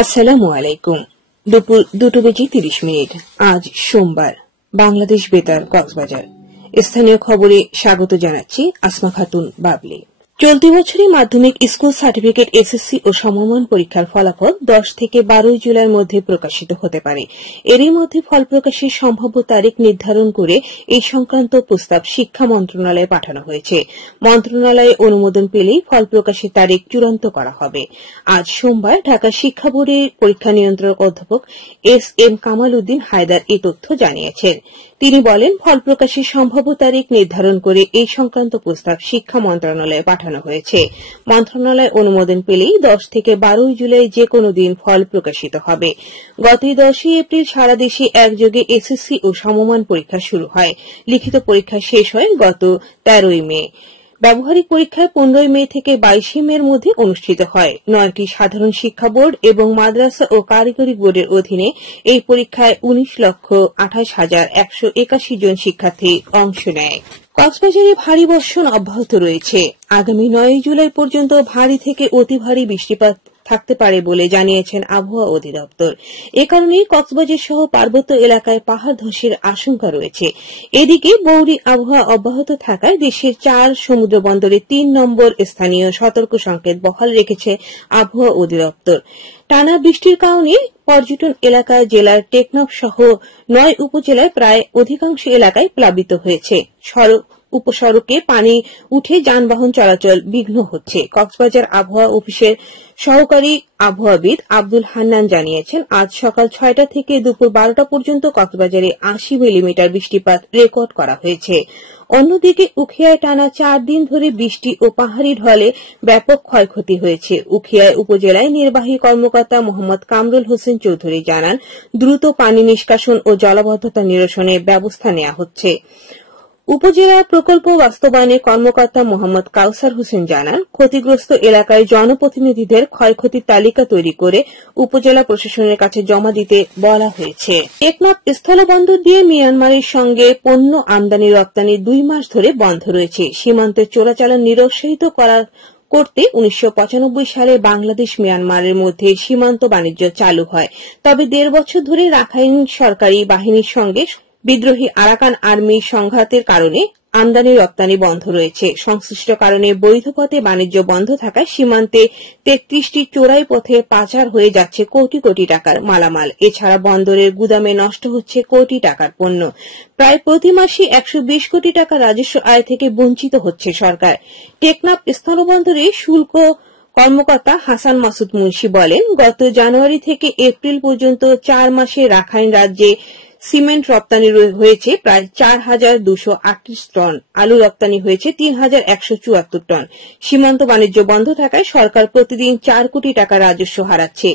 আসসালামু আলাইকুম। দুপুর 2:30 আজ সোমবার। বাংলাদেশ বেতার কক্সবাজার। স্থানীয় খবরে স্বাগত জানাচ্ছি আসমা খাতুন বাবলি। চলতি বছরে মাধ্যমিক স্কুল সার্টিফিকেট, এসএসসি ও সমমান পরীক্ষার ফলাফল 10 থেকে 12 জুলাইয়ের মধ্যে প্রকাশিত হতে পারে। এরই মধ্যে ফল প্রকাশের সম্ভাব্য তারিখ নির্ধারণ করে এই সংক্রান্ত প্রস্তাব শিক্ষা মন্ত্রণালয়ে পাঠানো হয়েছে। মন্ত্রণালয়ে অনুমোদন পেলেই ফল প্রকাশের তারিখ চূড়ান্ত করা হবে। আজ সোমবার ঢাকা শিক্ষা বোর্ডের পরীক্ষা নিয়ন্ত্রক অধ্যাপক এস.এম. কামাল উদ্দিন হায়দার এই তথ্য জানিয়েছেন। তিনি বলেন, ফল প্রকাশের সম্ভাব্য তারিখ নির্ধারণ করে এই সংক্রান্ত প্রস্তাব শিক্ষা মন্ত্রণালয়ে পাঠানো হয়েছে। মন্ত্রণালয় অনুমোদন পেলেই 10 থেকে 12 জুলাই যে কোনো দিন ফল প্রকাশিত হবে। গত 10 এপ্রিল সারা দেশে একযোগে এসএসসি ও সমমান পরীক্ষা শুরু হয়। লিখিত পরীক্ষা শেষ হয় গত 13 মে। ব্যবহারিক পরীক্ষা 15 মে থেকে 22 মের মধ্যে অনুষ্ঠিত হয়। 9টি সাধারণ শিক্ষা বোর্ড এবং মাদ্রাসা ও কারিগরি বোর্ডের অধীনে এই পরীক্ষায় 19,28,181 জন শিক্ষার্থী অংশ নেয়। কক্সবাজারে ভারী বর্ষণ অব্যাহত রয়েছে। আগামী 9 জুলাই পর্যন্ত ভারী থেকে অতি ভারী বৃষ্টিপাত থাকতে পারে বলে জানিয়েছেন আবহাওয়া অধিদপ্তর। এ কারণে কক্সবাজার সহ পার্বত্য এলাকায় পাহাড় ধসের আশঙ্কা রয়েছে। এদিকে বৌরি আবহাওয়া অব্যাহত থাকায় দেশের 4 সমুদ্র বন্দরে 3 নম্বর স্থানীয় সতর্ক সংকেত বহাল রেখেছে আবহাওয়া অধিদপ্তর। টানা বৃষ্টির কারণে পর্যটন এলাকায় জেলার টেকনাফ সহ 9 উপজেলায় প্রায় অধিকাংশ এলাকায় প্লাবিত হয়েছে। উপসড়কে পানি উঠে যানবাহন চলাচল বিঘ্ন হচ্ছে। কক্সবাজার আবহাওয়া অফিসের সহকারী আবহাওয়াবিদ আব্দুল হান্নান জানিয়েছেন, আজ সকাল 6টা থেকে দুপুর 12টা পর্যন্ত কক্সবাজারে 80 মিলিমিটার বৃষ্টিপাত রেকর্ড করা হয়েছে। অন্যদিকে উখিয়ায় টানা 4 দিন ধরে বৃষ্টি ও পাহাড়ি ঢলে ব্যাপক ক্ষয়ক্ষতি হয়েছে। উখিয়ায় উপজেলায় নির্বাহী কর্মকর্তা মোহাম্মদ কামরুল হোসেন চৌধুরী জানান, দ্রুত পানি নিষ্কাশন ও জলাবদ্ধতা নিরসনে ব্যবস্থা নেওয়া হচ্ছে। উপজেলা প্রকল্প বাস্তবায়নের কর্মকর্তা মোহাম্মদ কাউসার হোসেন জানান, ক্ষতিগ্রস্ত এলাকায় জনপ্রতিনিধিদের ক্ষয়ক্ষতির তালিকা তৈরি করে উপজেলা প্রশাসনের কাছে জমা দিতে বলা হয়েছে। টেকনাফ স্থলবন্দর দিয়ে মিয়ানমারের সঙ্গে পণ্য আমদানি রপ্তানি 2 মাস ধরে বন্ধ রয়েছে। সীমান্তের চোরাচালান নিরুৎসাহিত করতে 1995 সালে বাংলাদেশ মিয়ানমারের মধ্যে সীমান্ত বাণিজ্য চালু হয়। তবে 1.5 বছর ধরে রাখাইন সরকারি বাহিনীর সঙ্গে বিদ্রোহী আরাকান আর্মির সংঘাতের কারণে আমদানি রপ্তানি বন্ধ রয়েছে। সংশ্লিষ্ট কারণে বৈধ পথে বাণিজ্য বন্ধ থাকায় সীমান্তে 33টি চোরাই পথে পাচার হয়ে যাচ্ছে কোটি কোটি টাকার মালামাল। এছাড়া বন্দরের গুদামে নষ্ট হচ্ছে কোটি টাকার পণ্য। প্রায় প্রতি মাসে 120 কোটি টাকা রাজস্ব আয় থেকে বঞ্চিত হচ্ছে সরকার। টেকনাফ স্থলবন্দরে শুল্ক কর্মকর্তা হাসান মাসুদ মুন্সি বলেন, গত জানুয়ারি থেকে এপ্রিল পর্যন্ত 4 মাসে রাখাইন রাজ্যে সিমেন্ট রপ্তানি হয়েছে প্রায় 4,238 টন, আলু রপ্তানি হয়েছে 3,174 টন। সীমান্ত বাণিজ্য বন্ধ থাকায় সরকার প্রতিদিন 4 কোটি টাকা রাজস্ব হারাচ্ছে।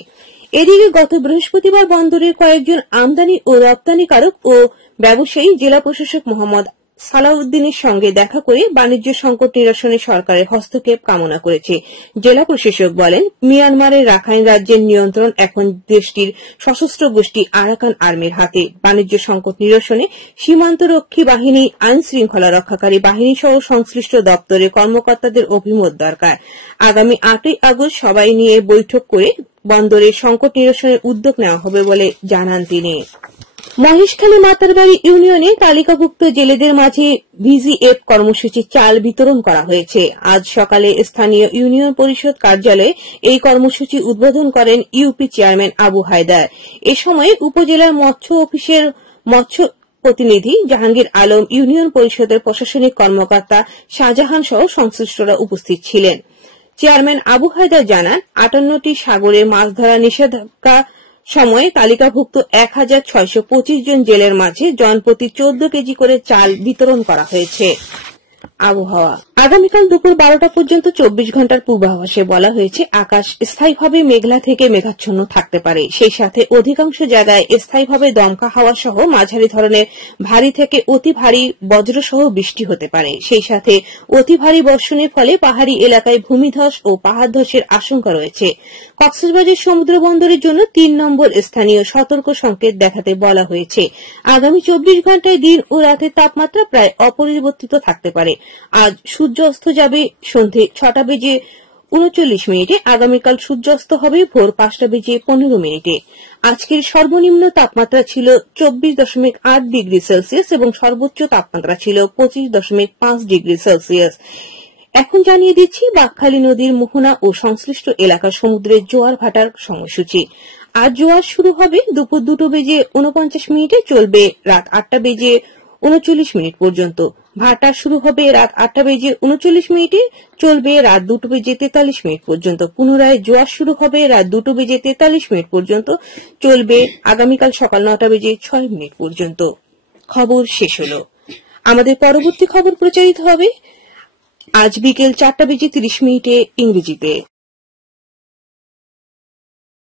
এদিকে গত বৃহস্পতিবার বন্দরের কয়েকজন আমদানি ও রপ্তানিকারক ও ব্যবসায়ী জেলা প্রশাসক মোহাম্মদ সালাউদ্দিনের সঙ্গে দেখা করে বাণিজ্য সংকট নিরসনে সরকারের হস্তক্ষেপ কামনা করেছে। জেলা প্রশাসক বলেন, মিয়ানমারের রাখাইন রাজ্যের নিয়ন্ত্রণ এখন দেশটির সশস্ত্র গোষ্ঠী আরাকান আর্মির হাতে। বাণিজ্য সংকট নিরসনে সীমান্তরক্ষী বাহিনী, আইন শৃঙ্খলা রক্ষাকারী বাহিনী সহ সংশ্লিষ্ট দপ্তরের কর্মকর্তাদের অভিমত দরকার। আগামী 8ই আগস্ট সবাই নিয়ে বৈঠক করে বন্দরের সংকট নিরসনের উদ্যোগ নেওয়া হবে বলে জানান তিনি। মহেশখালী মাতারবাড়ি ইউনিয়নে তালিকাভুক্ত জেলেদের মাঝে ভিজিএফ কর্মসূচির চাল বিতরণ করা হয়েছে। আজ সকালে স্থানীয় ইউনিয়ন পরিষদ কার্যালয়ে এই কর্মসূচি উদ্বোধন করেন ইউপি চেয়ারম্যান আবু হায়দার। এ সময় উপজেলার মৎস্য অফিসের মৎস্য প্রতিনিধি জাহাঙ্গীর আলম, ইউনিয়ন পরিষদের প্রশাসনিক কর্মকর্তা শাহজাহান সহ সংশ্লিষ্টরা উপস্থিত ছিলেন। চেয়ারম্যান আবু হায়দার জানান, 58টি সাগরে মাছ ধরা নিষেধাজ্ঞা সময়ে তালিকাভুক্ত 1,625 জন জেলের মাঝে জনপ্রতি 14 কেজি করে চাল বিতরণ করা হয়েছে। আবহাওয়া আগামীকাল দুপুর 12টা পর্যন্ত 24 ঘন্টার পূর্বাভাসে বলা হয়েছে, আকাশ স্থায়ীভাবে মেঘলা থেকে মেঘাচ্ছন্ন থাকতে পারে। সেই সাথে অধিকাংশ জায়গায় স্থায়ীভাবে দমকা হাওয়া সহ মাঝারি ধরনের ভারী থেকে অতি ভারী বজ্রসহ বৃষ্টি হতে পারে। সেই সাথে অতি ভারী বর্ষণের ফলে পাহাড়ি এলাকায় ভূমিধস ও পাহাড় ধসের আশঙ্কা রয়েছে। কক্সবাজার সমুদ্র বন্দরের জন্য 3 নম্বর স্থানীয় সতর্ক সংকেত দেখাতে বলা হয়েছে। আগামী 24 ঘন্টায় দিন ও রাতের তাপমাত্রা প্রায় অপরিবর্তিত থাকতে পারে। আজ সূর্য অস্ত যাবে সন্ধে 6টা বেজে 39 আগামীকাল সূর্যাস্ত হবে ভোর 5:15। আজকের সর্বনিম্ন তাপমাত্রা ছিল 24.8 ডিগ্রি সেলসিয়াস এবং সর্বোচ্চ তাপমাত্রা ছিল 25.5 ডিগ্রি সেলসিয়াস। এখন জানিয়ে দিচ্ছি বাঁকখালী নদীর মোহনা ও সংশ্লিষ্ট এলাকার সমুদ্রের জোয়ার ভাটার সময়সূচি। আজ জোয়ার শুরু হবে দুপুর 2:49, চলবে রাত 8:39 পর্যন্ত। ভাটা শুরু হবে রাত 8:39, চলবে রাত 2:43 পর্যন্ত। পুনরায় জোয়ার শুরু হবে রাত 2:43 পর্যন্ত, চলবে আগামীকাল সকাল 9:06 পর্যন্ত। খবর শেষ হল। আমাদের পরবর্তী খবর প্রচারিত হবে আজ বিকেল 4:30 ইংরেজিতে।